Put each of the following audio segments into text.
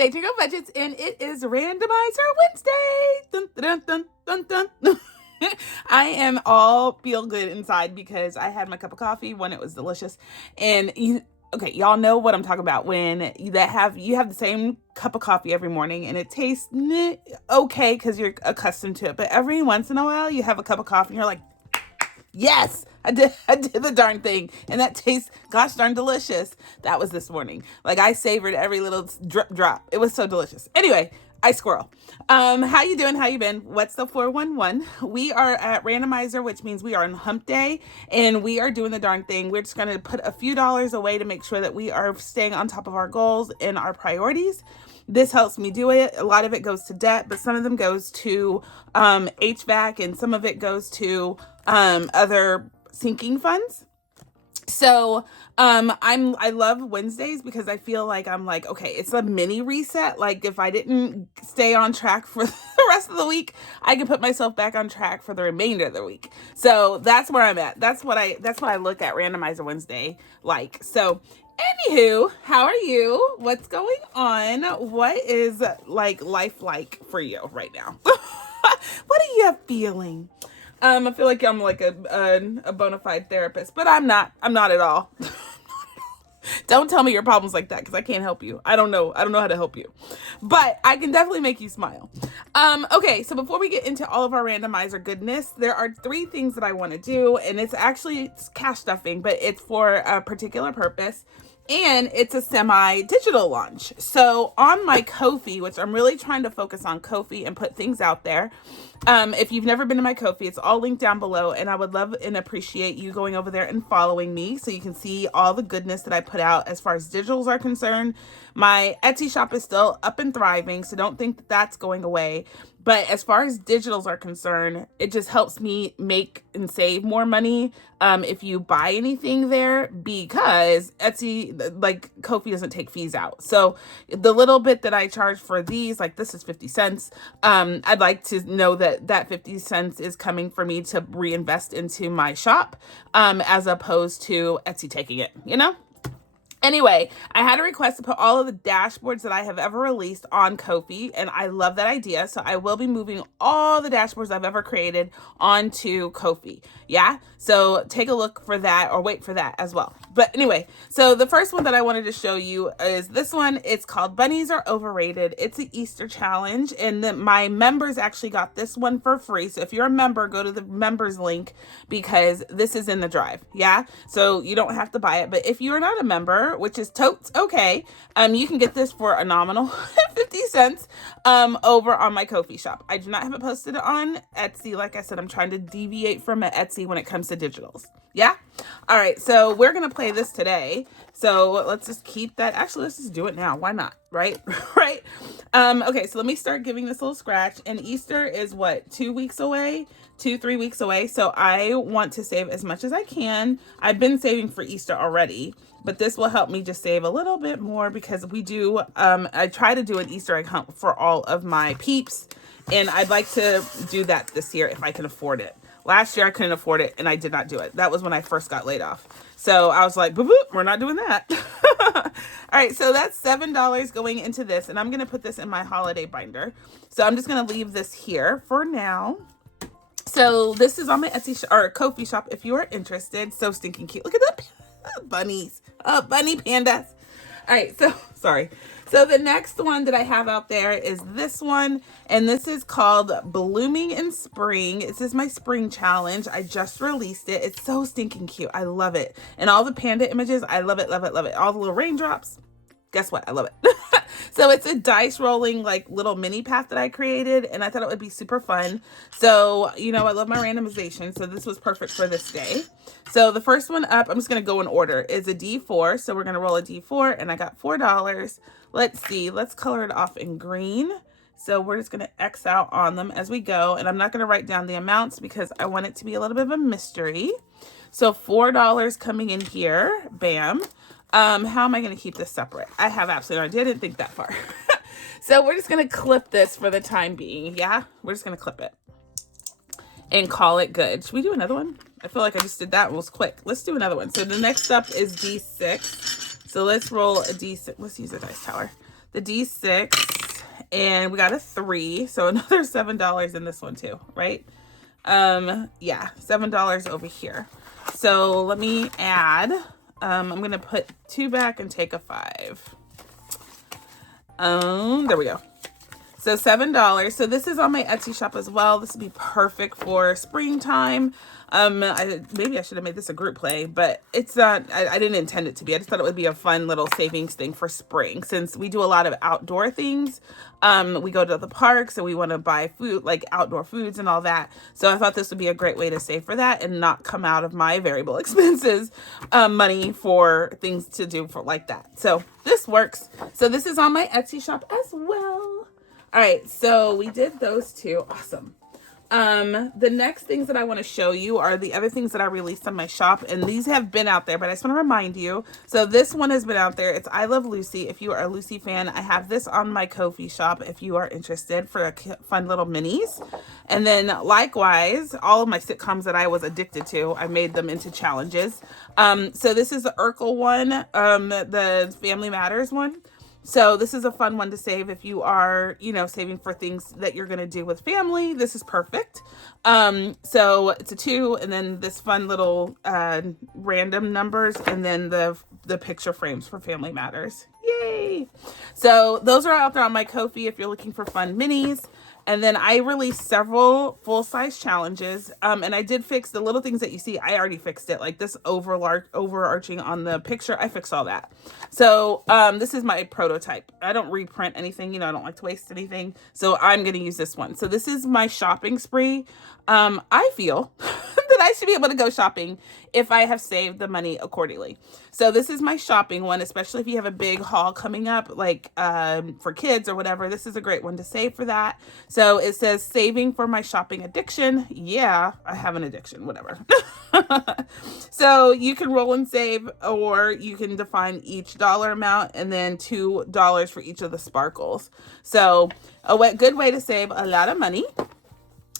Basic Budgets, and it is Randomizer Wednesday. Dun, dun, dun, dun, dun, dun. I am all feel good inside because I had my cup of coffee when it was delicious. And okay, y'all know what I'm talking about when you have the same cup of coffee every morning and it tastes okay because you're accustomed to it. But every once in a while you have a cup of coffee and you're like, yes, I did the darn thing. And that tastes gosh darn delicious. That was this morning. Like I savored every little drop. It was so delicious. Anyway, I squirrel. How you doing? How you been? What's the 411? We are at Randomizer, which means we are on hump day and we are doing the darn thing. We're just going to put a few dollars away to make sure that we are staying on top of our goals and our priorities. This helps me do it. A lot of it goes to debt, but some of them goes to HVAC and some of it goes to other sinking funds. So I love Wednesdays because I feel like I'm like, okay, it's a mini reset. Like if I didn't stay on track for the rest of the week, I can put myself back on track for the remainder of the week. So that's where I'm at. That's what I look at Randomizer Wednesday like. So anywho, how are you? What's going on? What is like life like for you right now? What are you feeling? I feel like I'm like a bona fide therapist, but I'm not at all. Don't tell me your problems like that because I can't help you. I don't know how to help you, but I can definitely make you smile. Okay, so before we get into all of our randomizer goodness, there are 3 things that I want to do, and it's cash stuffing, but it's for a particular purpose. And it's a semi-digital launch. So on my KoFi, which I'm really trying to focus on KoFi and put things out there. If you've never been to my KoFi, it's all linked down below. And I would love and appreciate you going over there and following me so you can see all the goodness that I put out as far as digitals are concerned. My Etsy shop is still up and thriving, so don't think that that's going away. But as far as digitals are concerned, it just helps me make and save more money if you buy anything there, because Etsy, like KoFi, doesn't take fees out. So the little bit that I charge for these, like this is 50 cents. I'd like to know that 50 cents is coming for me to reinvest into my shop as opposed to Etsy taking it, you know? Anyway, I had a request to put all of the dashboards that I have ever released on KoFi, and I love that idea. So I will be moving all the dashboards I've ever created onto KoFi. Yeah, so take a look for that or wait for that as well. But anyway, so the first one that I wanted to show you is this one. It's called Bunnies Are Overrated. It's an Easter challenge, and my members actually got this one for free. So if you're a member, go to the members link because this is in the drive. Yeah, so you don't have to buy it. But if you're not a member, which is totes okay, you can get this for a nominal 50 cents over on my KoFi shop. I do not have it posted on Etsy. Like I said, I'm trying to deviate from Etsy when it comes to digitals. Yeah? All right, so we're going to play this today. So let's just keep that. Actually, let's just do it now. Why not? Right? Right? Okay, so let me start giving this a little scratch. And Easter is what, 2 weeks away? 2-3 weeks away. So I want to save as much as I can. I've been saving for Easter already, but this will help me just save a little bit more because we do, I try to do an Easter egg hunt for all of my peeps, and I'd like to do that this year if I can afford it. Last year I couldn't afford it and I did not do it. That was when I first got laid off. So I was like, boop, boop, we're not doing that. All right, so that's $7 going into this, and I'm going to put this in my holiday binder. So I'm just going to leave this here for now. So this is on my Etsy or KoFi shop if you are interested. So stinking cute. Look at that bunnies. Bunny pandas. All right, so sorry. So the next one that I have out there is this one, and this is called Blooming in Spring. This is my spring challenge. I just released it. It's so stinking cute. I love it. And all the panda images, I love it, love it, love it. All the little raindrops. Guess what? I love it. So it's a dice rolling like little mini path that I created, and I thought it would be super fun. So, you know, I love my randomization, so this was perfect for this day. So the first one up, I'm just going to go in order, is a D4. So we're going to roll a D4, and I got $4. Let's see. Let's color it off in green. So we're just going to X out on them as we go, and I'm not going to write down the amounts because I want it to be a little bit of a mystery. So $4 coming in here. Bam. How am I going to keep this separate? I have absolutely no idea. I didn't think that far. So we're just going to clip this for the time being. Yeah, we're just going to clip it and call it good. Should we do another one? I feel like I just did that one was quick. Let's do another one. So the next up is D6. So let's roll a D6. Let's use a dice tower. the D6, and we got a 3. So another $7 in this one too, right? Yeah, $7 over here. So let me add, I'm going to put 2 back and take a 5. There we go. So $7. So this is on my Etsy shop as well. This would be perfect for springtime. Maybe I should have made this a group play, but it's not, I didn't intend it to be. I just thought it would be a fun little savings thing for spring, since we do a lot of outdoor things. We go to the parks and we want to buy food, like outdoor foods and all that. So I thought this would be a great way to save for that and not come out of my variable expenses, money for things to do for like that. So this works. So this is on my Etsy shop as well. All right, so we did those two. Awesome. The next things that I want to show you are the other things that I released on my shop, and these have been out there, but I just want to remind you. So this one has been out there. It's I Love Lucy. If you are a Lucy fan, I have this on my KoFi shop if you are interested for a fun little minis. And then likewise, all of my sitcoms that I was addicted to, I made them into challenges. So this is the Urkel one, the Family Matters one. So this is a fun one to save if you are, saving for things that you're going to do with family. This is perfect. So it's a 2, and then this fun little random numbers, and then the picture frames for Family Matters. Yay! So those are out there on my KoFi if you're looking for fun minis. And then I released several full-size challenges, and I did fix the little things that you see. I already fixed it, like this overarching on the picture. I fixed all that. So this is my prototype. I don't reprint anything. I don't like to waste anything. So I'm going to use this one. So this is my shopping spree. I feel that I should be able to go shopping if I have saved the money accordingly. So this is my shopping one, especially if you have a big haul coming up, like for kids or whatever. This is a great one to save for that. So it says saving for my shopping addiction. Yeah, I have an addiction, whatever. So you can roll and save, or you can define each dollar amount and then $2 for each of the sparkles. So a good way to save a lot of money.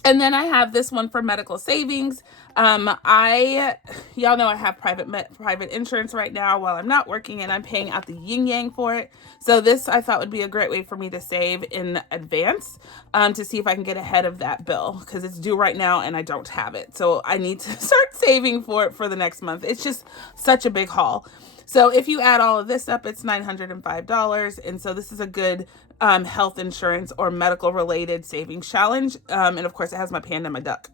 And then I have this one for medical savings. Y'all know I have private insurance right now while I'm not working, and I'm paying out the yin yang for it. So this I thought would be a great way for me to save in advance, to see if I can get ahead of that bill, because it's due right now and I don't have it. So I need to start saving for it for the next month. It's just such a big haul. So if you add all of this up, it's $905. And so this is a good health insurance or medical related savings challenge. And of course it has my panda and my duck,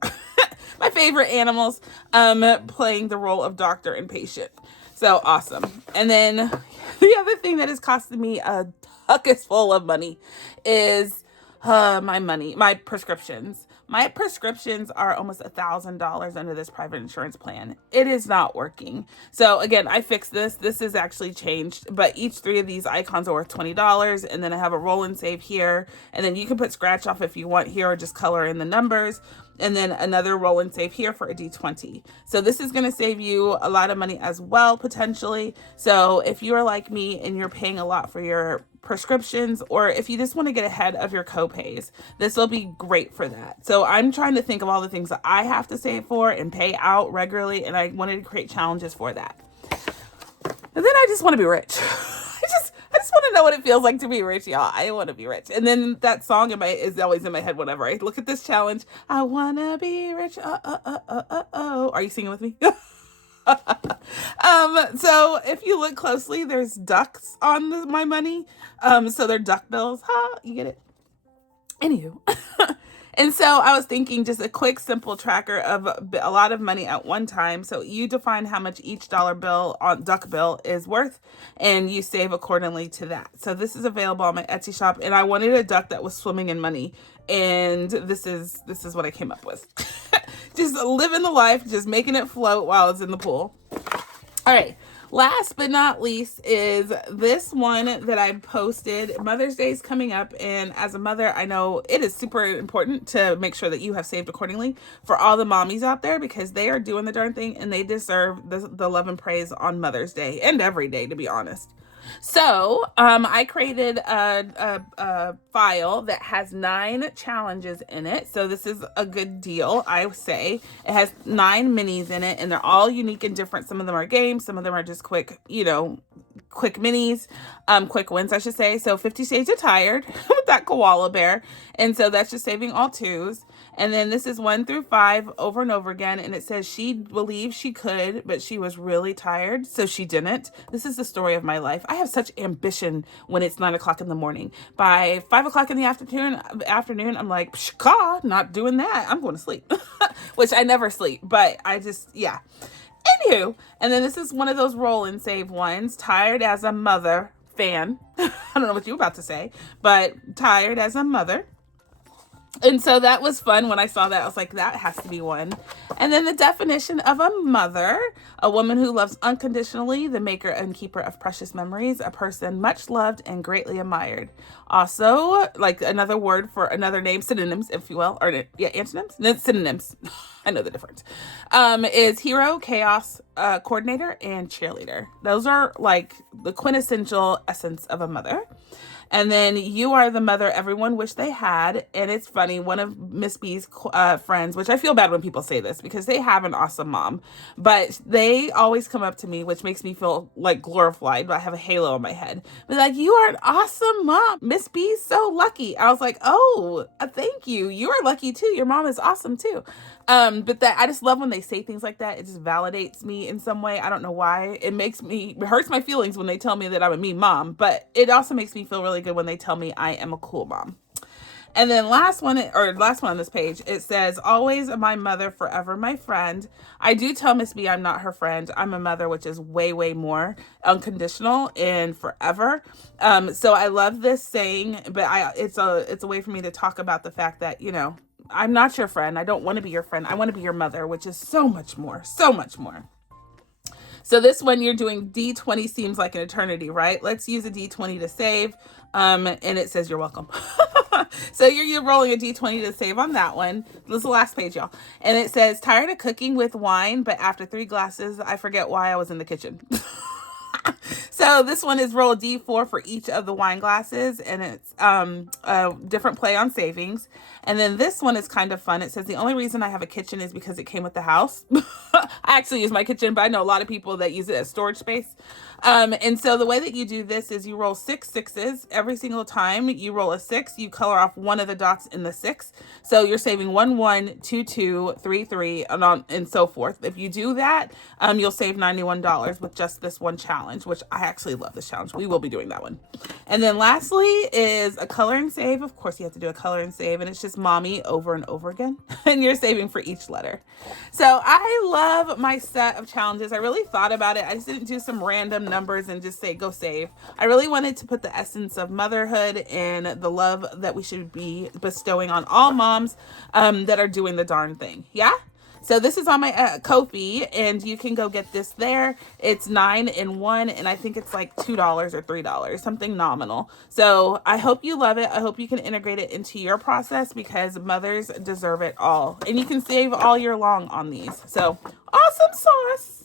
my favorite animals, playing the role of doctor and patient. So awesome. And then the other thing that has costed me a bucket full of money is my prescriptions. My prescriptions are almost $1,000 under this private insurance plan. It is not working. So again, I fixed this. This is actually changed, but each 3 of these icons are worth $20. And then I have a roll and save here. And then you can put scratch off if you want here, or just color in the numbers. And then another roll and save here for a D20. So this is going to save you a lot of money as well, potentially. So if you are like me and you're paying a lot for your prescriptions, or if you just want to get ahead of your copays, this will be great for that. So I'm trying to think of all the things that I have to save for and pay out regularly, and I wanted to create challenges for that. And then I just want to be rich. I just want to know what it feels like to be rich, y'all. I want to be rich. And then that song is always in my head whenever I look at this challenge. I want to be rich. Are you singing with me? So if you look closely, there's ducks on my money. So they're duck bills. You get it? Anywho. And so I was thinking just a quick, simple tracker of a lot of money at one time. So you define how much each dollar bill on duck bill is worth, and you save accordingly to that. So this is available on my Etsy shop, and I wanted a duck that was swimming in money. And this is what I came up with. Just living the life, just making it float while it's in the pool. All right. Last but not least is this one that I posted. Mother's Day is coming up, and as a mother, I know it is super important to make sure that you have saved accordingly for all the mommies out there, because they are doing the darn thing and they deserve the love and praise on Mother's Day and every day, to be honest. So I created a file that has 9 challenges in it. So this is a good deal, I say. It has 9 minis in it, and they're all unique and different. Some of them are games, some of them are just quick quick minis, quick wins, I should say. So 50 Shades of Tired with that koala bear. And so that's just saving all 2s. And then this is 1 through 5 over and over again. And it says she believed she could, but she was really tired, so she didn't. This is the story of my life. I have such ambition when it's 9 o'clock in the morning. By 5 o'clock in the afternoon, I'm like, pshka, not doing that. I'm going to sleep, which I never sleep, but I just, yeah. Anywho, and then this is one of those roll and save ones. Tired as a mother fan. I don't know what you were about to say, but tired as a mother. And so that was fun. When I saw that, I was like, that has to be one. And then the definition of a mother: a woman who loves unconditionally, the maker and keeper of precious memories, a person much loved and greatly admired. Also, like another word for another name, synonyms, if you will, or yeah, antonyms, synonyms. I know the difference. Is hero, chaos, coordinator, and cheerleader. Those are like the quintessential essence of a mother. And then you are the mother everyone wished they had. And it's funny, one of Miss B's friends, which I feel bad when people say this because they have an awesome mom, but they always come up to me, which makes me feel like glorified. I have a halo on my head. But like, you are an awesome mom. Miss B's so lucky. I was like, oh, thank you. You are lucky too. Your mom is awesome too. But that, I just love when they say things like that. It just validates me in some way. I don't know why. It hurts my feelings when they tell me that I'm a mean mom, but it also makes me feel really good when they tell me I am a cool mom. And then last one on this page, it says, always my mother, forever my friend. I do tell Miss B I'm not her friend. I'm a mother, which is way, way more unconditional and forever. So I love this saying, but it's a way for me to talk about the fact that, you know, I'm not your friend. I don't want to be your friend. I want to be your mother, which is so much more, so much more. So this one, you're doing D20 seems like an eternity, right? Let's use a D20 to save. And it says you're welcome. So you're rolling a D20 to save on that one. This is the last page, y'all. And it says, tired of cooking with wine, but after 3 glasses, I forget why I was in the kitchen. So this one is roll a D4 for each of the wine glasses, and it's a different play on savings. And then this one is kind of fun. It says the only reason I have a kitchen is because it came with the house. I actually use my kitchen, but I know a lot of people that use it as storage space. And so the way that you do this is you roll 6 sixes every single time. You roll a 6, you color off one of the dots in the 6. So you're saving 1 1, 2 2, 3 3, and so forth. If you do that, you'll save $91 with just this one challenge, which I actually love this challenge. We will be doing that one. And then lastly is a color and save. Of course, you have to do a color and save, and it's just mommy over and over again. And you're saving for each letter. So I love my set of challenges. I really thought about it. I just didn't do some random numbers and just say go save. I really wanted to put the essence of motherhood and the love that we should be bestowing on all moms that are doing the darn thing. Yeah. So this is on my KoFi, and you can go get this there. It's 9 in 1, and I think it's like $2 or $3, something nominal. So I hope you love it. I hope you can integrate it into your process because mothers deserve it all. And you can save all year long on these. So awesome sauce.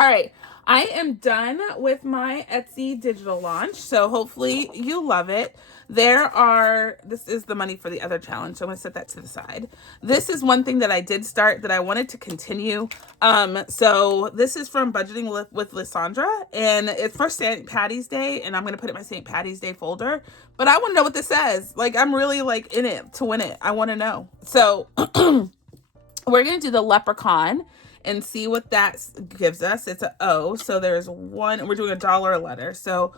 All right. I am done with my Etsy digital launch. So hopefully you love it. This is the money for the other challenge. So I'm going to set that to the side. This is one thing that I did start that I wanted to continue. So this is from Budgeting with Lysandra, and it's for St. Patty's Day, and I'm going to put it in my St. Patty's Day folder, but I want to know what this says. Like, I'm really like in it to win it. I want to know. So we're going to do the leprechaun and see what that gives us. It's a O. So there's one, and we're doing $1 letter. So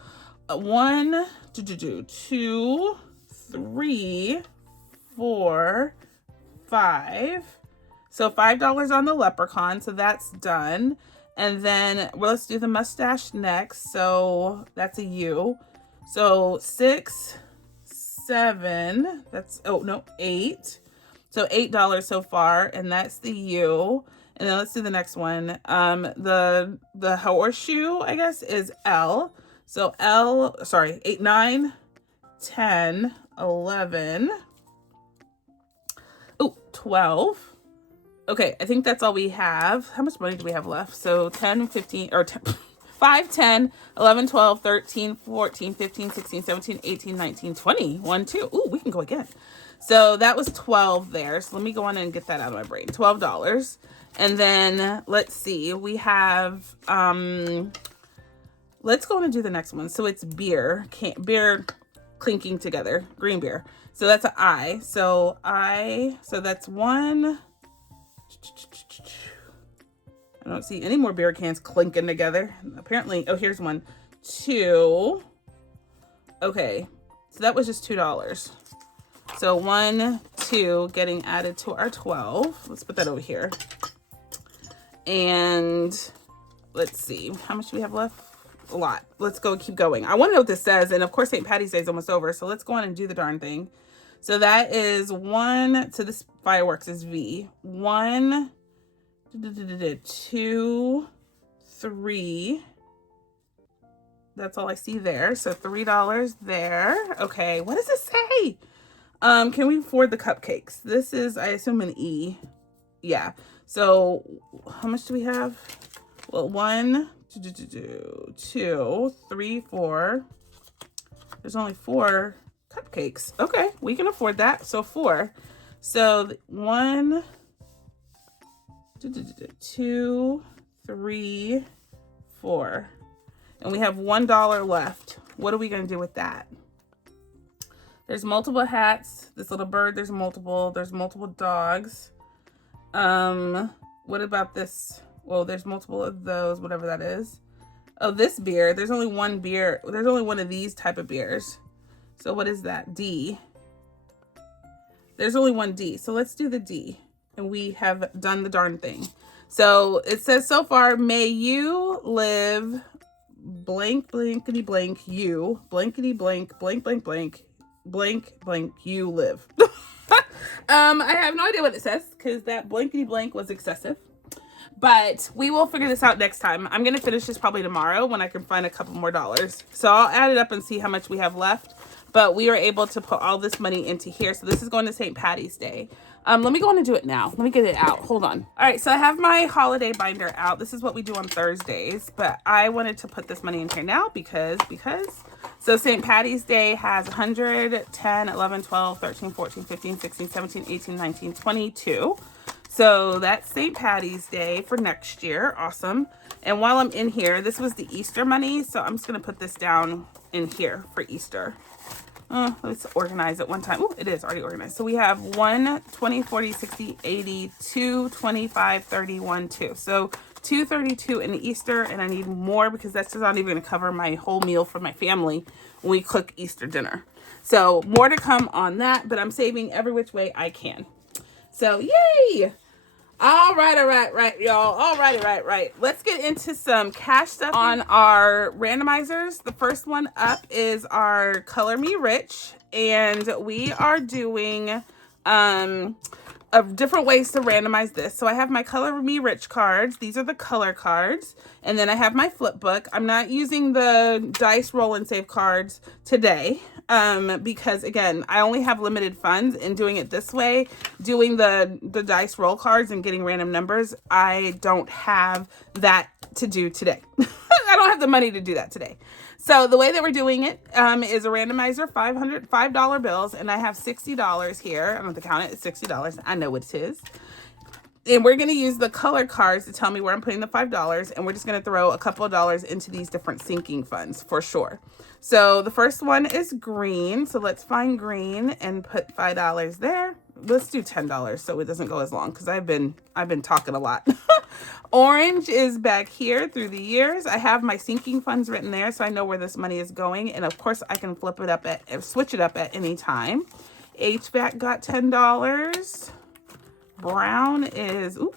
1, 2, 3, 4, 5. So $5 on the leprechaun. So that's done. And then let's do the mustache next. So that's a U. So 6, 7. That's 8. So $8 so far, and that's the U. And then let's do the next one. The horseshoe, I guess, is L. So 8, 9, 10, 11. Oh, 12. Okay, I think that's all we have. How much money do we have left? So 10, 15, or 10, 5, 10, 11, 12, 13, 14, 15, 16, 17, 18, 19, 20. 1, 2. Ooh, we can go again. So that was 12 there. So let me go on and get that out of my brain. $12. And then let's see. We have let's go on and do the next one. So it's beer, beer clinking together, green beer. So that's an I. So that's one. I don't see any more beer cans clinking together. Apparently, oh, here's one, two. Okay, so that was just $2. So 1, 2 getting added to our 12. Let's put that over here. And let's see, how much do we have left? A lot. Let's go keep going. I want to know what this says. And of course, St. Patty's Day is almost over. So let's go on and do the darn thing. So that is 1. So this fireworks is V. 1, 2, 3. That's all I see there. So $3 there. Okay. What does it say? Can we afford the cupcakes? This is, I assume, an E. Yeah. So how much do we have? Well, 1, 2, 3, 4. There's only 4 cupcakes. Okay, we can afford that. So 4. So 1, 2, 3, 4. And we have $1 left. What are we going to do with that? There's multiple hats. This little bird, there's multiple dogs. What about this? Well, there's multiple of those, whatever that is. Oh, this beer, there's only one beer. There's only one of these type of beers. So what is that? D. There's only one D. So let's do the D. And we have done the darn thing. So it says so far, may you live blank, blankety blank, you, blankety blank, blank, blank, blank, blank, blank, you live. I have no idea what it says because that blankety blank was excessive. But we will figure this out next time. I'm going to finish this probably tomorrow when I can find a couple more dollars. So I'll add it up and see how much we have left. But we are able to put all this money into here. So this is going to St. Patty's Day. Let me go on and do it now. Let me get it out. Hold on. All right, so I have my holiday binder out. This is what we do on Thursdays. But I wanted to put this money in here now because. So St. Patty's Day has 100, 10, 11, 12, 13, 14, 15, 16, 17, 18, 19, 22. So that's St. Patty's Day for next year. Awesome. And while I'm in here, this was the Easter money. So I'm just going to put this down in here for Easter. Let's organize it one time. Oh, it is already organized. So we have 1, 20, 40, 60, 80, 2, 25, 31, 2. So 232 in Easter, and I need more because that's just not even going to cover my whole meal for my family when we cook Easter dinner. So more to come on that, but I'm saving every which way I can. So yay! All right, y'all. All right. Let's get into some cash stuff on our randomizers. The first one up is our Color Me Rich, and we are doing different ways to randomize this. So I have my Color Me Rich cards. These are the color cards, and then I have my flip book. I'm not using the dice roll and save cards today. Because again, I only have limited funds, and doing it this way, doing the dice roll cards and getting random numbers, I don't have that to do today. I don't have the money to do that today. So the way that we're doing it is a randomizer, $5 bills, and I have $60 here. I don't have to count it. It's $60. I know what it is. And we're going to use the color cards to tell me where I'm putting the $5. And we're just going to throw a couple of dollars into these different sinking funds for sure. So the first one is green. So let's find green and put $5 there. Let's do $10 so it doesn't go as long because I've been talking a lot. Orange is back here through the years. I have my sinking funds written there so I know where this money is going. And of course I can switch it up at any time. HVAC got $10. Brown is, ooh.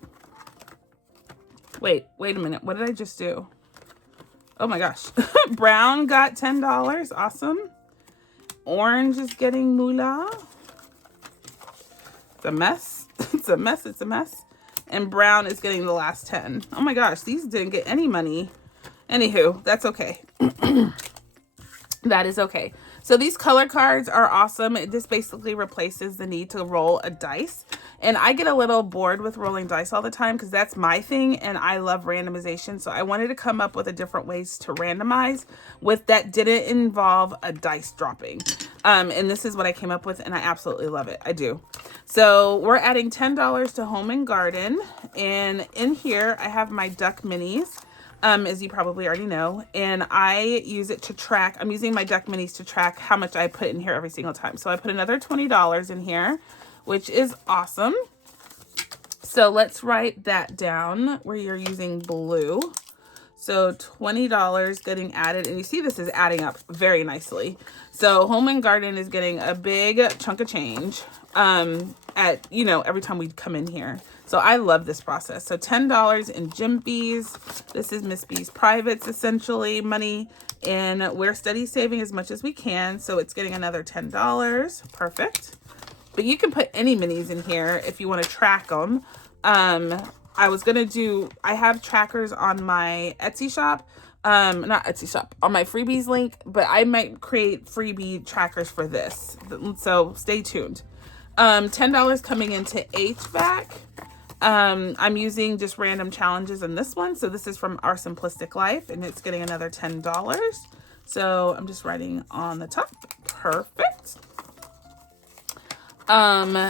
Wait a minute. What did I just do? Oh my gosh. Brown got $10. Awesome. Orange is getting moolah. It's a mess. It's a mess. And brown is getting the last 10. Oh my gosh. These didn't get any money. Anywho, that's okay. That is okay. So these color cards are awesome. This basically replaces the need to roll a dice. And I get a little bored with rolling dice all the time because that's my thing and I love randomization. So I wanted to come up with different ways to randomize that didn't involve a dice dropping. And this is what I came up with and I absolutely love it. I do. So we're adding $10 to Home and Garden. And in here I have my duck minis. as you probably already know. And I use it to track, I'm using my Duck Minis to track how much I put in here every single time. So I put another $20 in here, which is awesome. So let's write that down where you're using blue. So $20 getting added, and you see this is adding up very nicely. So Home and Garden is getting a big chunk of change at, you know, every time we come in here. So I love this process. So $10 in gym fees. This is Miss B's privates, essentially money, and we're steady saving as much as we can. So it's getting another $10. Perfect. But you can put any minis in here if you want to track them. I was gonna do, I have trackers on my Etsy shop, not Etsy shop, on my freebies link, but I might create freebie trackers for this. So stay tuned. $10 coming into HVAC. I'm using just random challenges in this one. So this is from Our Simplistic Life, and it's getting another $10. So I'm just writing on the top. Perfect.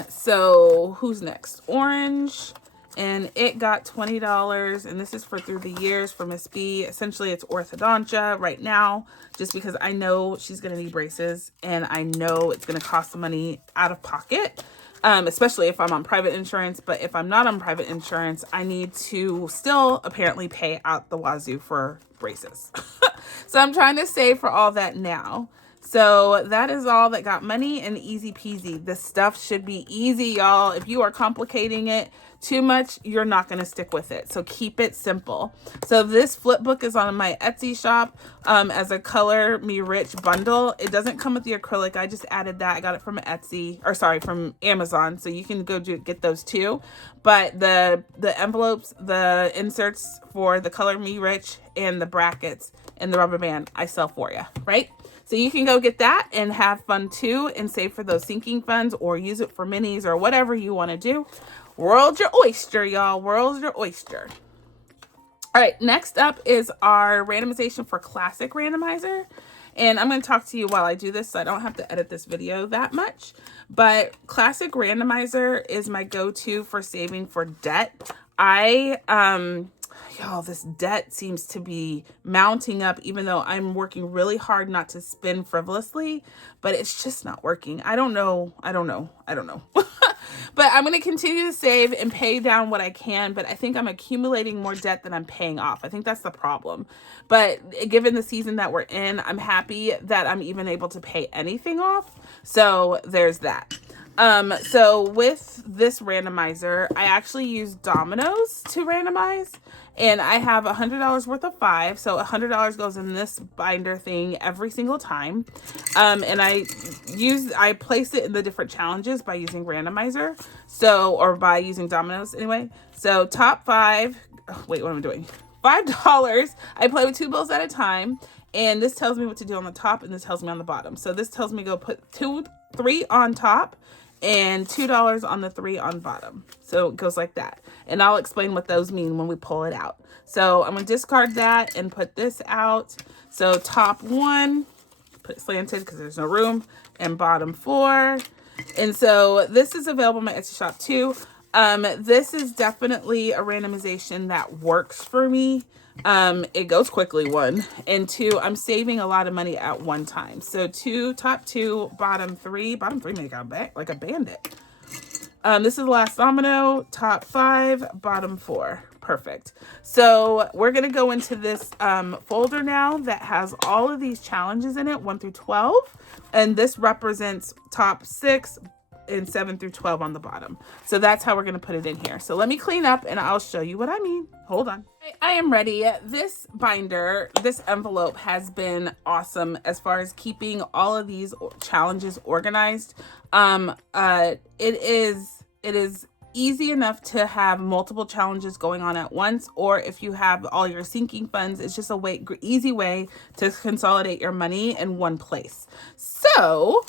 So who's next? Orange. And it got $20, and this is for through the years for Miss B. Essentially, it's orthodontia right now, just because I know she's going to need braces, and I know it's going to cost some money out of pocket, especially if I'm on private insurance. But if I'm not on private insurance, I need to still apparently pay out the wazoo for braces. So I'm trying to save for all that now. So that is all that got money, and easy peasy. This stuff should be easy, y'all. If you are complicating it too much, you're not going to stick with it. So keep it simple. So this flip book is on my Etsy shop as a Color Me Rich bundle. It doesn't come with the acrylic. I just added that. I got it from Etsy, or sorry, from Amazon. So you can go get those too. But the envelopes, the inserts for the Color Me Rich, and the brackets and the rubber band, I sell for you, right? So you can go get that and have fun too, and save for those sinking funds, or use it for minis, or whatever you want to do. World's your oyster, y'all. World's your oyster. All right, next up is our randomization for Classic Randomizer. And I'm going to talk to you while I do this, so I don't have to edit this video that much. But Classic Randomizer is my go-to for saving for debt. Y'all, this debt seems to be mounting up, even though I'm working really hard not to spend frivolously, but it's just not working. I don't know. But I'm going to continue to save and pay down what I can, but I think I'm accumulating more debt than I'm paying off. I think that's the problem. But given the season that we're in, I'm happy that I'm even able to pay anything off. So there's that. So with this randomizer, I actually use dominoes to randomize, and I have $100 worth of 5. So $100 goes in this binder thing every single time. And I place it in the different challenges by using randomizer. Or by using dominoes anyway. So top 5, wait, what am I doing? $5. I play with 2 bills at a time. And this tells me what to do on the top, and this tells me on the bottom. So this tells me go put 3 on top and $2 on the 3 on bottom. So it goes like that. And I'll explain what those mean when we pull it out. So I'm going to discard that and put this out. So top 1, put it slanted because there's no room, and bottom 4. And so this is available in my Etsy shop too. This is definitely a randomization that works for me. It goes quickly, 1, and 2, I'm saving a lot of money at one time. So top 2, bottom 3 make out back like a bandit. This is the last domino, top 5, bottom 4. Perfect. So we're going to go into this folder now that has all of these challenges in it, 1 through 12. And this represents top 6 and 7 through 12 on the bottom. So that's how we're going to put it in here. So let me clean up and I'll show you what I mean. Hold on. I am ready. This binder, this envelope has been awesome as far as keeping all of these challenges organized. It is easy enough to have multiple challenges going on at once, or if you have all your sinking funds, it's just easy way to consolidate your money in one place. So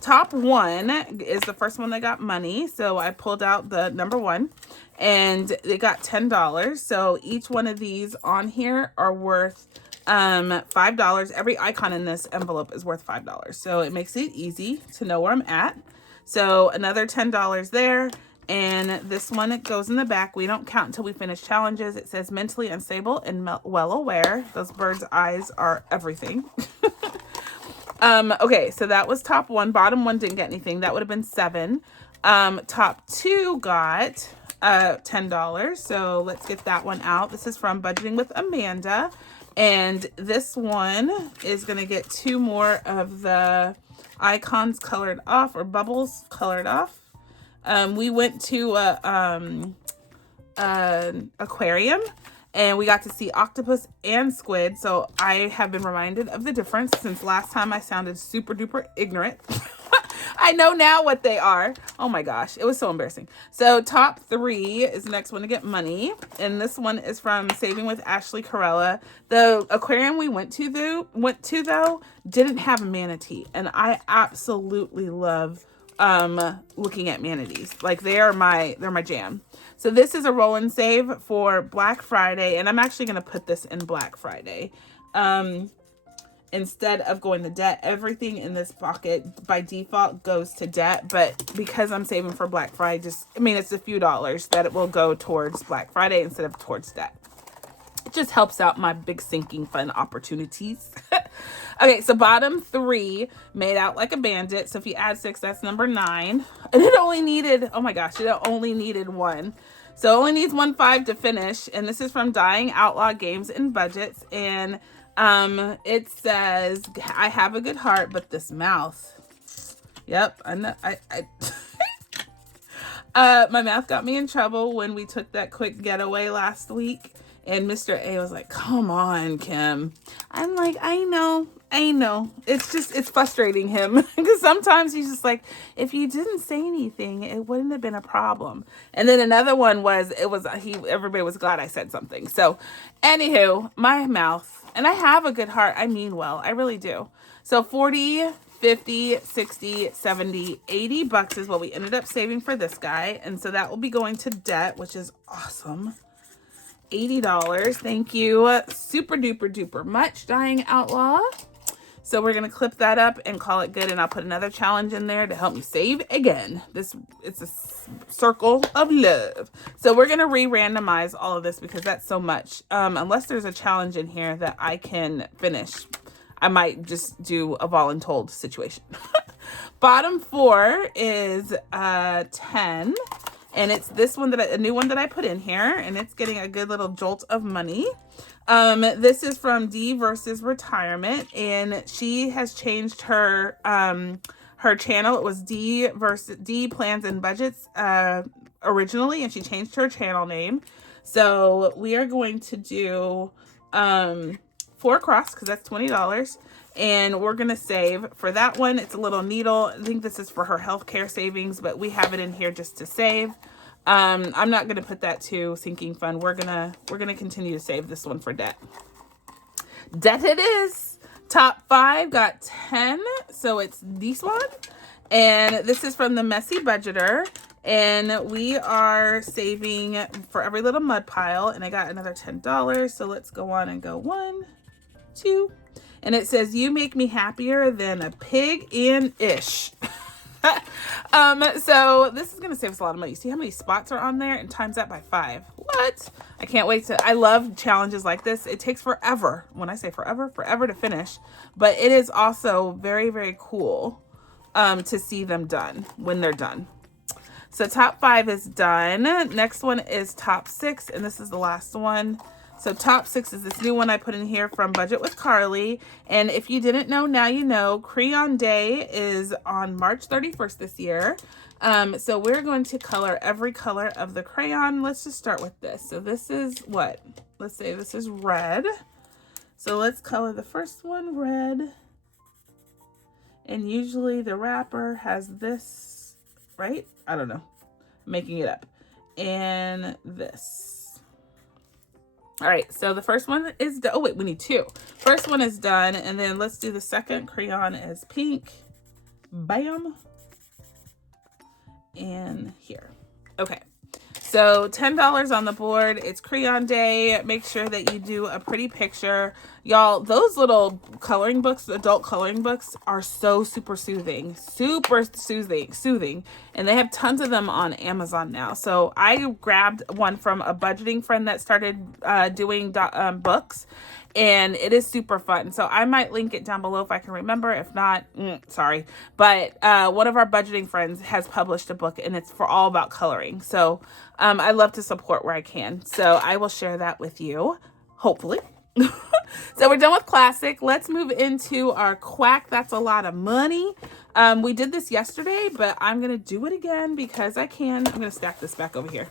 top 1 is the first one that got money. So I pulled out the number 1, and it got $10. So each one of these on here are worth $5. Every icon in this envelope is worth $5. So it makes it easy to know where I'm at. So another $10 there. And this one, it goes in the back. We don't count until we finish challenges. It says mentally unstable and well aware. Those birds' eyes are everything. Okay, so that was top one. Bottom one didn't get anything. That would have been $7. Top two got $10. So let's get that one out. This is from Budgeting with Amanda. And this one is going to get 2 more of the icons colored off, or bubbles colored off. We went to an aquarium and we got to see octopus and squid. So I have been reminded of the difference since last time I sounded super duper ignorant. I know now what they are. Oh my gosh, it was so embarrassing. So top 3 is the next one to get money. And this one is from Saving with Ashley Corella. The aquarium we went to though didn't have a manatee. And I absolutely love looking at manatees. Like they're my jam. So this is a roll and save for Black Friday, and I'm actually going to put this in Black Friday. Instead of going to debt, everything in this pocket by default goes to debt, but because I'm saving for Black Friday, it's a few dollars that it will go towards Black Friday instead of towards debt. It just helps out my big sinking fund opportunities. Okay, so bottom 3 made out like a bandit. So if you add 6, that's number 9. And it only needed, oh my gosh, it only needed 1. So it only needs 1 5 to finish. And this is from Dying Outlaw Games and Budgets. And it says, I have a good heart, but this mouth. Yep, I know. My mouth got me in trouble when we took that quick getaway last week. And Mr. A was like, come on, Kim. I'm like, I know. It's frustrating him because sometimes he's just like, if you didn't say anything, it wouldn't have been a problem. And then another one was, everybody was glad I said something. So anywho, my mouth, and I have a good heart. I mean well, I really do. So 40, 50, 60, 70, 80 bucks is what we ended up saving for this guy. And so that will be going to debt, which is awesome. $80. Thank you super duper duper much, Dying Outlaw. So we're going to clip that up and call it good. And I'll put another challenge in there to help me save again. It's a circle of love. So we're going to re-randomize all of this because that's so much. Unless there's a challenge in here that I can finish, I might just do a voluntold situation. Bottom 4 is 10. And it's this one a new one that I put in here, and it's getting a good little jolt of money. This is from D versus Retirement, and she has changed her channel. It was D Plans and Budgets originally, and she changed her channel name. So we are going to do 4 across because that's $20. And we're going to save for that one. It's a little needle. I think this is for her healthcare savings, but we have it in here just to save. I'm not going to put that to sinking fund. We're going to continue to save this one for debt. Debt it is. Top 5 got 10. So it's this one. And this is from the Messy Budgeter. And we are saving for every little mud pile. And I got another $10. So let's go on and go 1, 2. And it says, you make me happier than a pig in ish. So this is going to save us a lot of money. See how many spots are on there and times that by 5. What? I can't wait I love challenges like this. It takes forever. When I say forever to finish, but it is also very, very cool, to see them done when they're done. So top 5 is done. Next one is top 6. And this is the last one. So top 6 is this new one I put in here from Budget with Carly. And if you didn't know, now you know. Crayon Day is on March 31st this year. So we're going to color every color of the crayon. Let's just start with this. So this is what? Let's say this is red. So let's color the first one red. And usually the wrapper has this, right? I don't know. I'm making it up. And this. All right, so the first one is done. Oh, wait, we need 2. First one is done, and then let's do the second crayon as pink. Bam. And here. Okay, so So $10 on the board. It's crayon day. Make sure that you do a pretty picture. Y'all, those little coloring books, adult coloring books, are so super soothing. Super soothing. And they have tons of them on Amazon now. So I grabbed one from a budgeting friend that started doing books. And it is super fun. So I might link it down below if I can remember. If not, sorry. But one of our budgeting friends has published a book, and it's for all about coloring. So I love to support where I can. So I will share that with you, hopefully. So we're done with classic. Let's move into our Quack. That's a lot of money. We did this yesterday, but I'm going to do it again because I can. I'm going to stack this back over here.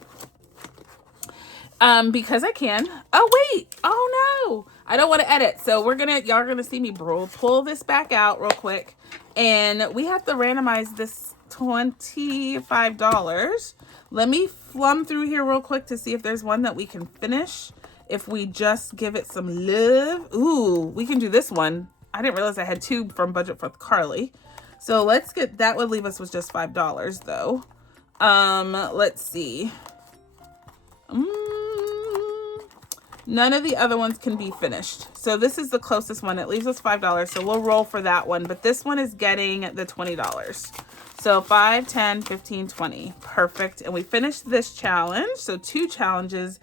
Because I can. Oh, wait. Oh, no. I don't want to edit. So y'all are going to see me pull this back out real quick. And we have to randomize this $25. Let me flum through here real quick to see if there's one that we can finish. If we just give it some love. Ooh, we can do this one. I didn't realize I had two from Budget for Carly. So let's get, that would leave us with just $5 though. Let's see. None of the other ones can be finished. So this is the closest one. It leaves us $5. So we'll roll for that one. But this one is getting the $20. So 5, 10, 15, 20. Perfect. And we finished this challenge. So 2 challenges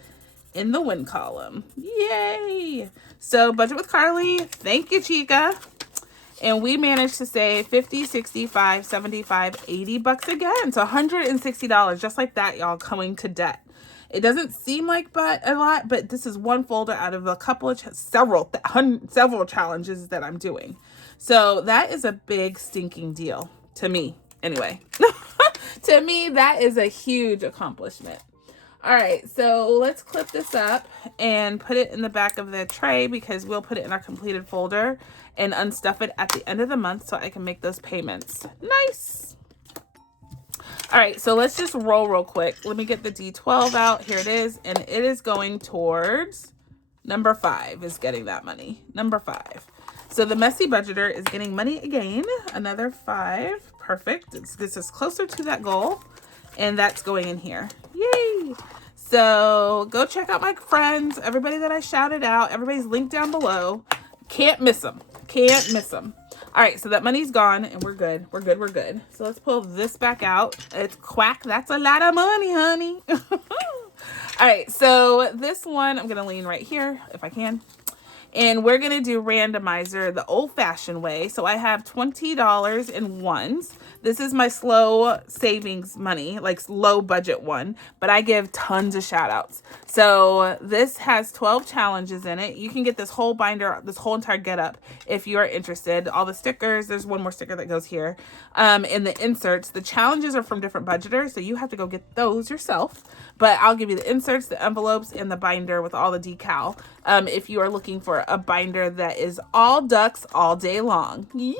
in the win column. Yay. So Budget with Carly. Thank you, Chica. And we managed to save 50, 65, 75, 80 bucks again. So $160 just like that, y'all, going to debt. It doesn't seem like a lot, but this is one folder out of a couple of several challenges that I'm doing. So that is a big stinking deal to me. Anyway, to me, that is a huge accomplishment. All right, so let's clip this up and put it in the back of the tray because we'll put it in our completed folder and unstuff it at the end of the month so I can make those payments. Nice. All right, so let's just roll real quick. Let me get the D12 out. Here it is, and it is going towards number 5 is getting that money. Number 5. So the messy budgeter is getting money again. Another 5. Perfect. This gets us closer to that goal, and that's going in here. Yay! So go check out my friends, everybody that I shouted out. Everybody's linked down below. Can't miss them. Can't miss them. All right, so that money's gone and we're good. We're good. We're good. So let's pull this back out. It's Quack. That's a lot of money, honey. All right, so this one, I'm going to lean right here if I can. And we're going to do randomizer the old-fashioned way. So I have $20 in ones. This is my slow savings money, like low budget one, but I give tons of shout outs. So this has 12 challenges in it. You can get this whole binder, this whole entire getup if you are interested. All the stickers, there's one more sticker that goes here. In the inserts, the challenges are from different budgeters, so you have to go get those yourself. But I'll give you the inserts, the envelopes, and the binder with all the decal. If you are looking for a binder that is all ducks all day long. Yeah.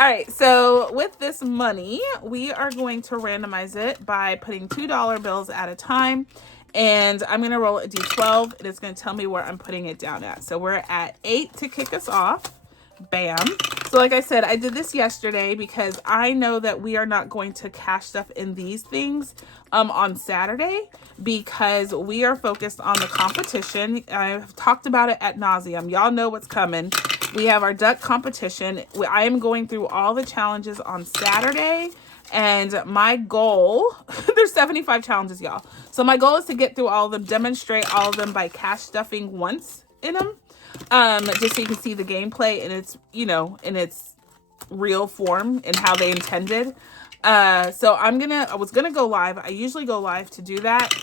All right, so with this money, we are going to randomize it by putting $2 bills at a time. And I'm going to roll a D12, and it's going to tell me where I'm putting it down at. So we're at 8 to kick us off. Bam. So like I said, I did this yesterday because I know that we are not going to cash stuff in these things on Saturday because we are focused on the competition. I've talked about it ad nauseum. Y'all know what's coming. We have our duck competition. I am going through all the challenges on Saturday, and my goal, there's 75 challenges, y'all. So my goal is to get through all of them, demonstrate all of them by cash stuffing once in them. Just so you can see the gameplay in its, in its real form and how they intended. So I was gonna go live. I usually go live to do that.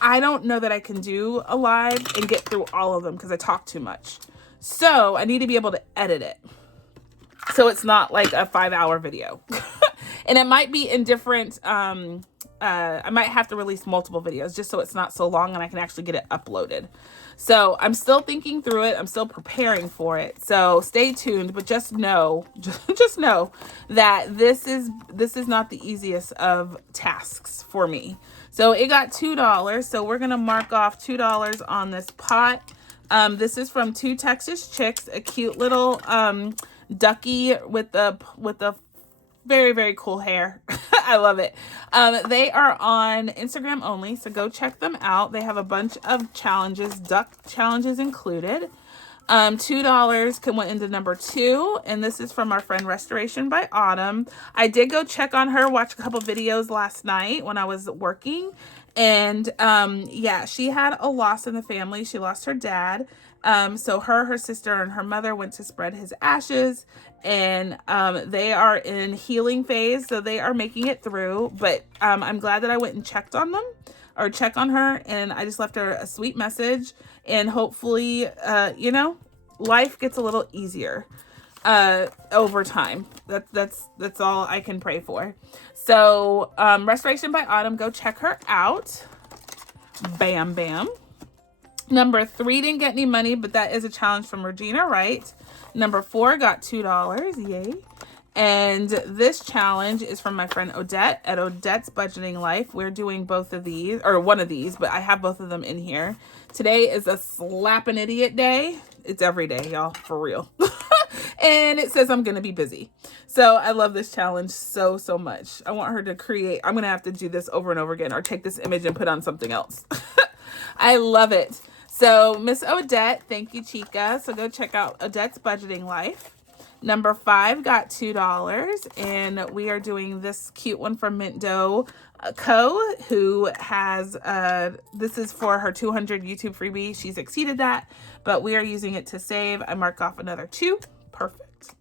I don't know that I can do a live and get through all of them because I talk too much. So I need to be able to edit it. So it's not like a 5-hour video. And it might be in different, I might have to release multiple videos just so it's not so long and I can actually get it uploaded. So I'm still thinking through it. I'm still preparing for it. So stay tuned, but just know that this is not the easiest of tasks for me. So it got $2. So we're going to mark off $2 on this pot. This is from Two Texas Chicks, a cute little ducky with the Very, very cool hair. I love it. They are on Instagram only, so go check them out. They have a bunch of challenges, duck challenges included. $2 can went into number 2, and this is from our friend Restoration by Autumn. I did go check on her, watch a couple videos last night when I was working, and yeah, she had a loss in the family. She lost her dad. So her sister, and her mother went to spread his ashes, and they are in healing phase, so they are making it through. But I'm glad that I went and checked on them, or check on her, and I just left her a sweet message, and hopefully, you know, life gets a little easier over time. That's all I can pray for. So Restoration by Autumn, go check her out. Bam bam. Number 3 didn't get any money, but that is a challenge from Regina Wright. Number 4 got $2. Yay. And this challenge is from my friend Odette at Odette's Budgeting Life. We're doing both of these, or one of these, but I have both of them in here. Today is a slap an idiot day. It's every day, y'all, for real. And it says I'm going to be busy. So I love this challenge so, so much. I want her to create. I'm going to have to do this over and over again, or take this image and put on something else. I love it. So Miss Odette, thank you, Chica. So go check out Odette's Budgeting Life. Number 5 got $2, and we are doing this cute one from Mint Dough Co, who has, this is for her 200 YouTube freebie. She's exceeded that, but we are using it to save. I mark off another 2. Perfect.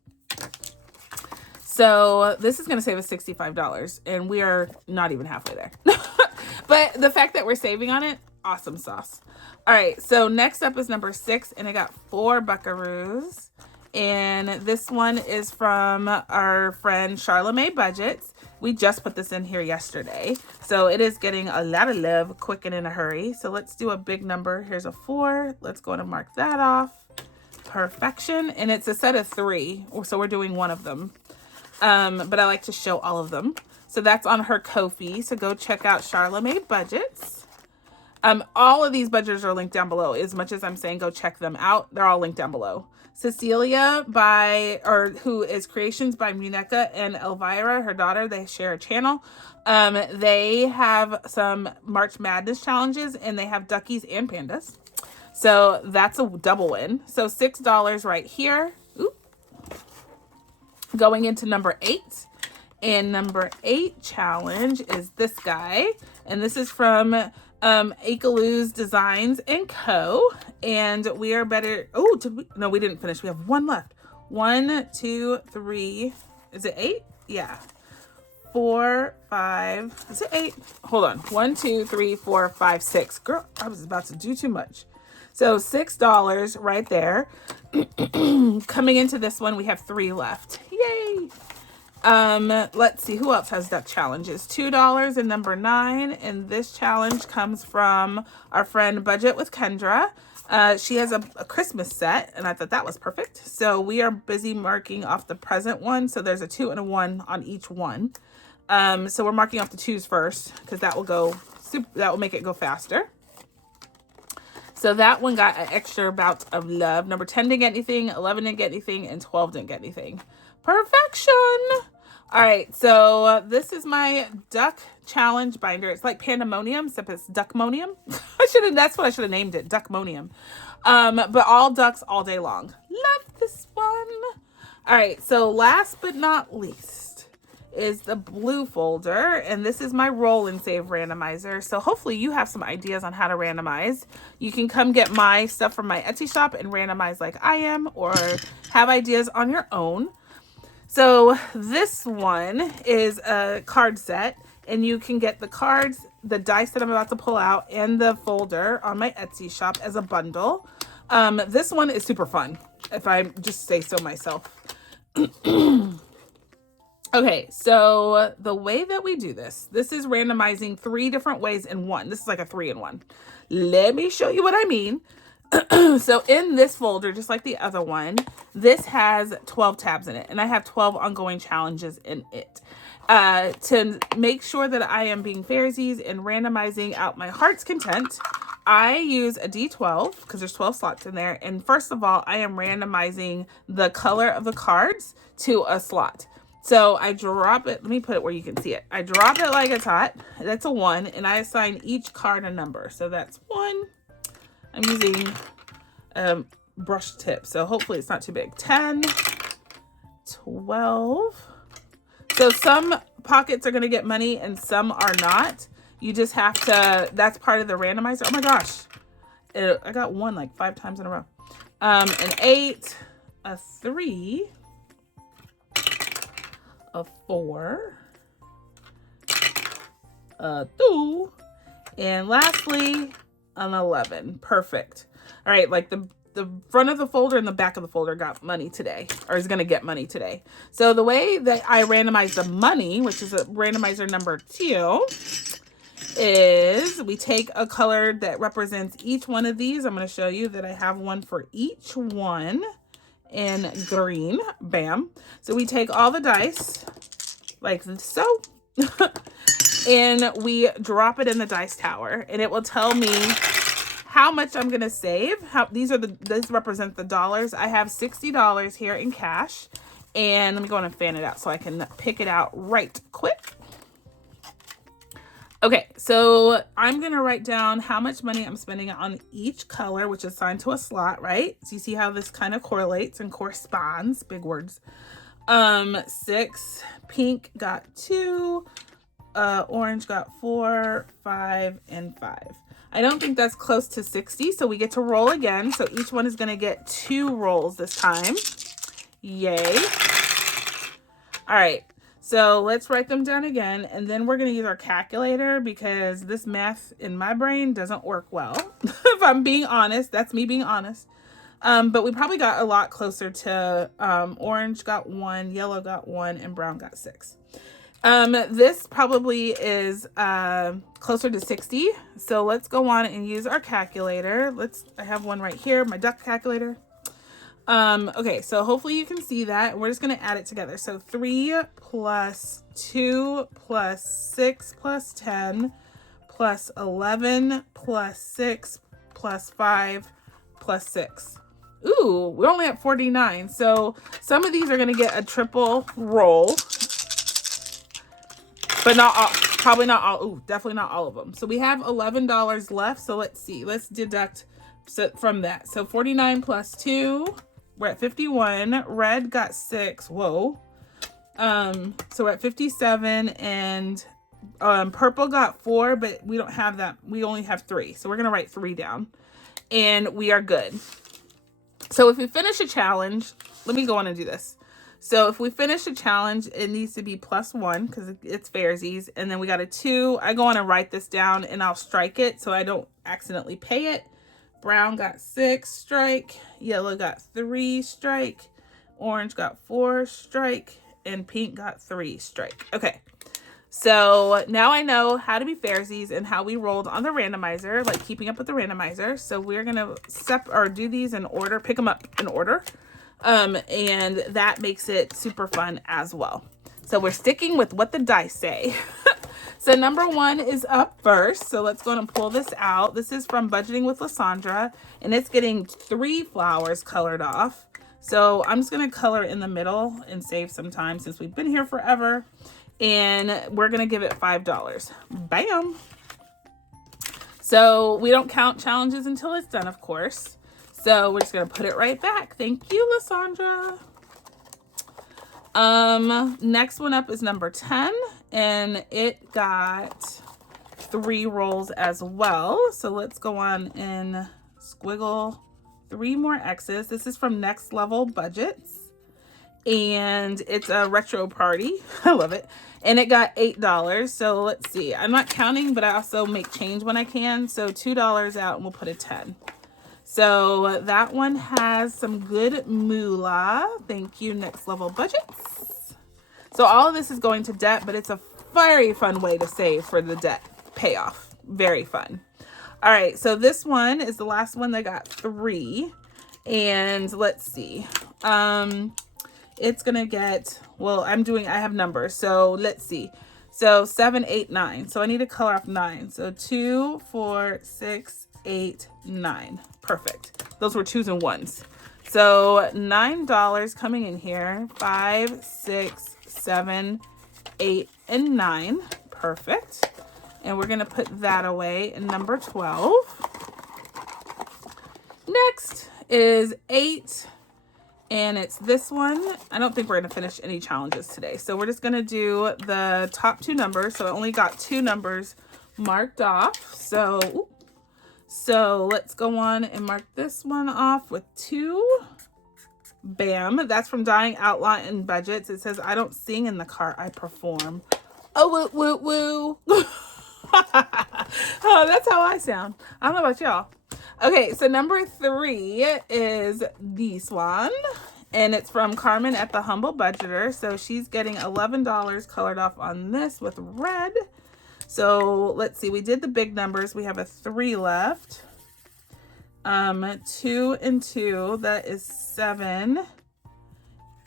So this is going to save us $65, and we are not even halfway there. But the fact that we're saving on it, awesome sauce. All right, so next up is number 6, and I got 4 buckaroos. And this one is from our friend Charlamagne Budgets. We just put this in here yesterday, so it is getting a lot of love quick and in a hurry. So let's do a big number. Here's a 4. Let's go and mark that off. Perfection. And it's a set of 3, so we're doing one of them. But I like to show all of them. So that's on her KoFi. So go check out Charlamagne Budgets. All of these budgets are linked down below. As much as I'm saying go check them out, they're all linked down below. Cecilia who is Creations by Muneka and Elvira, her daughter, they share a channel. They have some March Madness challenges, and they have duckies and pandas. So that's a double win. So $6 right here. Ooh. Going into number 8. And number 8 challenge is this guy. And this is from Akaloo's Designs and Co. And we are better. Oh, no, we didn't finish. We have 1 left. 1, 2, 3. Is it 8? Yeah. 4, 5. Is it 8? Hold on. 1, 2, 3, 4, 5, 6. Girl, I was about to do too much. So $6 right there. Coming into this one, we have 3 left. Yay. Let's see who else has duck challenges. $2 in number 9, and this challenge comes from our friend Budget with Kendra. She has a Christmas set, and I thought that was perfect. So we are busy marking off the present one. So there's a 2 and a 1 on each one. So we're marking off the 2s first, because that will make it go faster. So that one got an extra bout of love. Number 10 didn't get anything, 11 didn't get anything, and 12 didn't get anything. Perfection. All right, so this is my duck challenge binder. It's like pandemonium, except it's duckmonium. That's what I should have named it, duckmonium. But all ducks all day long. Love this one. All right, so last but not least is the blue folder, and this is my roll and save randomizer. So hopefully you have some ideas on how to randomize. You can come get my stuff from my Etsy shop and randomize like I am, or have ideas on your own. So this one is a card set, and you can get the cards, the dice that I'm about to pull out, and the folder on my Etsy shop as a bundle. This one is super fun, if I just say so myself. Okay, so the way that we do this is randomizing 3 different ways in one. This is like a 3-in-1. Let me show you what I mean. So in this folder, just like the other one, this has 12 tabs in it, and I have 12 ongoing challenges in it. To make sure that I am being fairsies and randomizing out my heart's content, I use a D12 because there's 12 slots in there. And first of all, I am randomizing the color of the cards to a slot. So I drop it. Let me put it where you can see it. I drop it like it's hot. That's a 1. And I assign each card a number. So that's 1. I'm using brush tip. So hopefully it's not too big. 10, 12. So some pockets are going to get money and some are not. You just have to, that's part of the randomizer. Oh my gosh. I got 1 like 5 times in a row. An 8, a 3, a 4, a 2, and lastly, an 11. Perfect. All right, like the front of the folder and the back of the folder got money today, or is going to get money today. So the way that I randomize the money, which is a randomizer number 2, is we take a color that represents each one of these. I'm going to show you that I have one for each one in green. Bam. So we take all the dice like so and we drop it in the dice tower, and it will tell me how much I'm going to save. This represents the dollars. I have $60 here in cash, and let me go on and fan it out so I can pick it out right quick. Okay, so I'm going to write down how much money I'm spending on each color, which is assigned to a slot, right? So you see how this kind of correlates and corresponds, big words. 6, pink got 2, orange got 4, 5, and 5. I don't think that's close to 60, so we get to roll again. So each one is going to get 2 rolls this time. Yay. All right. So let's write them down again, and then we're going to use our calculator because this math in my brain doesn't work well. If I'm being honest, that's me being honest. But we probably got a lot closer to orange got 1, yellow got 1, and brown got 6. This probably is closer to 60. So let's go on and use our calculator. I have one right here, my duck calculator. Okay, so hopefully you can see that. We're just going to add it together. So 3 plus 2 plus 6 plus 10 plus 11 plus 6 plus 5 plus 6. Ooh, we're only at 49. So some of these are going to get a triple roll, but not all, probably not all. Ooh, definitely not all of them. So we have $11 left. So let's see. Let's deduct from that. So 49 plus 2. We're at 51. Red got 6. Whoa. So we're at 57, and purple got 4, but we don't have that. We only have 3. So we're going to write 3 down, and we are good. So if we finish a challenge, let me go on and do this. So if we finish a challenge, it needs to be +1 because it's fairsies. And then we got a 2. I go on and write this down, and I'll strike it so I don't accidentally pay it. Brown got 6, strike. Yellow got 3, strike. Orange got 4, strike. And pink got 3, strike. Okay, so now I know how to be fairsies and how we rolled on the randomizer, like keeping up with the randomizer. So we're gonna do these in order, pick them up in order, and that makes it super fun as well. So we're sticking with what the dice say. So number 1 is up first. So let's go ahead and pull this out. This is from Budgeting with Lysandra, and it's getting 3 flowers colored off. So I'm just going to color in the middle and save some time since we've been here forever. And we're going to give it $5. Bam. So we don't count challenges until it's done, of course. So we're just going to put it right back. Thank you, Lysandra. Next one up is number 10, and it got 3 rolls as well. So let's go on and squiggle 3 more X's. This is from Next Level Budgets, and it's a retro party. I love it. And it got $8. So let's see. I'm not counting, but I also make change when I can. So $2 out, and we'll put a 10. So that one has some good moolah. Thank you, Next Level Budgets. So all of this is going to debt, but it's a very fun way to save for the debt payoff. Very fun. All right, so this one is the last one that got 3. And let's see. It's going to get, well, I have numbers. So let's see. So 7, 8, 9. So I need to color off 9. So 2, 4, 6, 8, 9. Perfect. Those were 2s and 1s. So $9 coming in here. 5, 6, 7, 8, and 9. Perfect. And we're going to put that away in number 12. Next is 8, and it's this one. I don't think we're going to finish any challenges today. So we're just going to do the top 2 numbers. So I only got 2 numbers marked off. So let's go on and mark this one off with 2. Bam. That's from Dying Outlaw in Budgets. It says, I don't sing in the car, I perform. Oh, woo, woo, woo. Oh, that's how I sound. I don't know about y'all. Okay, so number 3 is this one, and it's from Carmen at the Humble Budgeter. So she's getting $11 colored off on this with red. So let's see, we did the big numbers. We have a 3 left. 2 and 2, that is 7,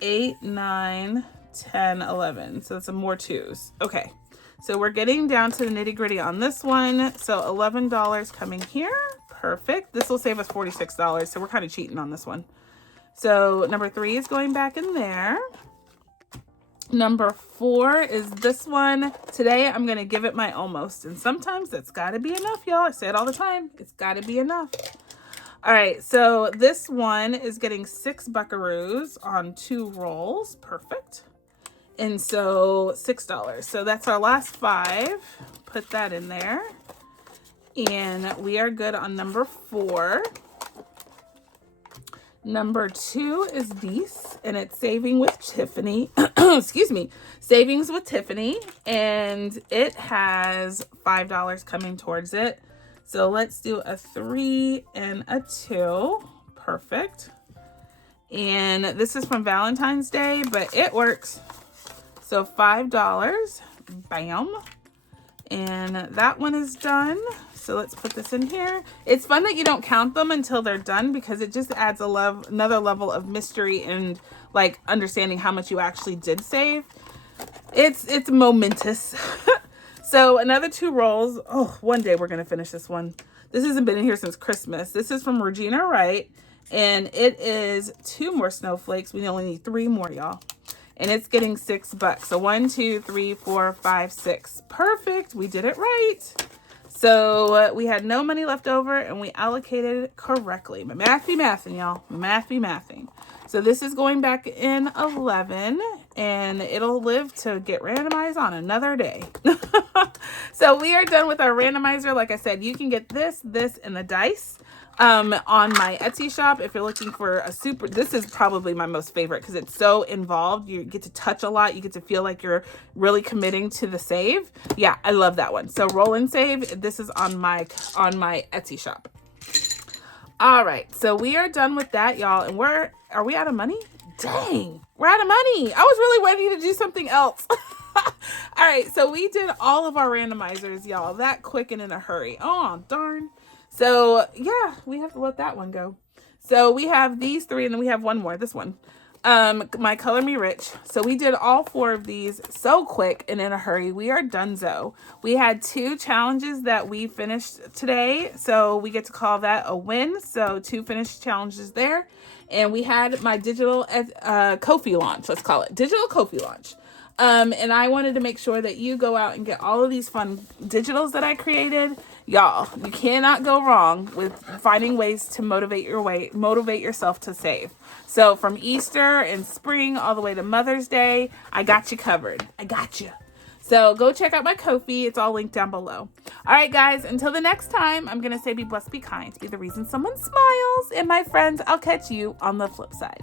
8, 9, 10, 11. So some more 2s. Okay. So we're getting down to the nitty gritty on this one. So $11 coming here. Perfect. This will save us $46. So we're kind of cheating on this one. So number 3 is going back in there. Number 4 is this one. Today I'm going to give it my almost. And sometimes that's got to be enough, y'all. I say it all the time. It's got to be enough. All right. So this one is getting 6 buckaroos on 2 rolls. Perfect. And so $6. So that's our last 5. Put that in there. And we are good on number 4. Number 2 is this, and it's Saving with Tiffany. Excuse me. Savings with Tiffany. And it has $5 coming towards it. So let's do a 3 and a 2. Perfect. And this is from Valentine's Day, but it works. So $5, bam. And that one is done. So let's put this in here. It's fun that you don't count them until they're done because it just adds another level of mystery and like understanding how much you actually did save. It's momentous. So another 2 rolls. Oh, one day we're going to finish this one. This hasn't been in here since Christmas. This is from Regina Wright, and it is 2 more snowflakes. We only need 3 more, y'all. And it's getting $6. So 1, 2, 3, 4, 5, 6. Perfect. We did it right. So we had no money left over and we allocated correctly. But math be mathing, y'all. Math be mathing. So this is going back in 11 and it'll live to get randomized on another day. So we are done with our randomizer. Like I said, you can get this, and the dice. On my Etsy shop, if you're looking for a this is probably my most favorite because it's so involved. You get to touch a lot. You get to feel like you're really committing to the save. Yeah, I love that one. So roll and save. This is on my Etsy shop. All right, so we are done with that, y'all. And are we out of money? Dang, we're out of money. I was really ready to do something else. All right, so we did all of our randomizers, y'all, that quick and in a hurry. Oh, darn. So yeah, we have to let that one go. So we have these 3 and then we have one more, this one. My Color Me Rich. So we did all 4 of these so quick and in a hurry. We are donezo. We had 2 challenges that we finished today. So we get to call that a win. So 2 finished challenges there. And we had my digital KoFi launch, let's call it digital KoFi launch. And I wanted to make sure that you go out and get all of these fun digitals that I created. Y'all, you cannot go wrong with finding ways to motivate yourself to save. So from Easter and spring all the way to Mother's Day, I got you covered. I got you. So go check out my KoFi. It's all linked down below. All right, guys, until the next time, I'm going to say be blessed, be kind, be the reason someone smiles. And my friends, I'll catch you on the flip side.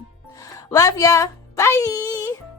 Love ya. Bye.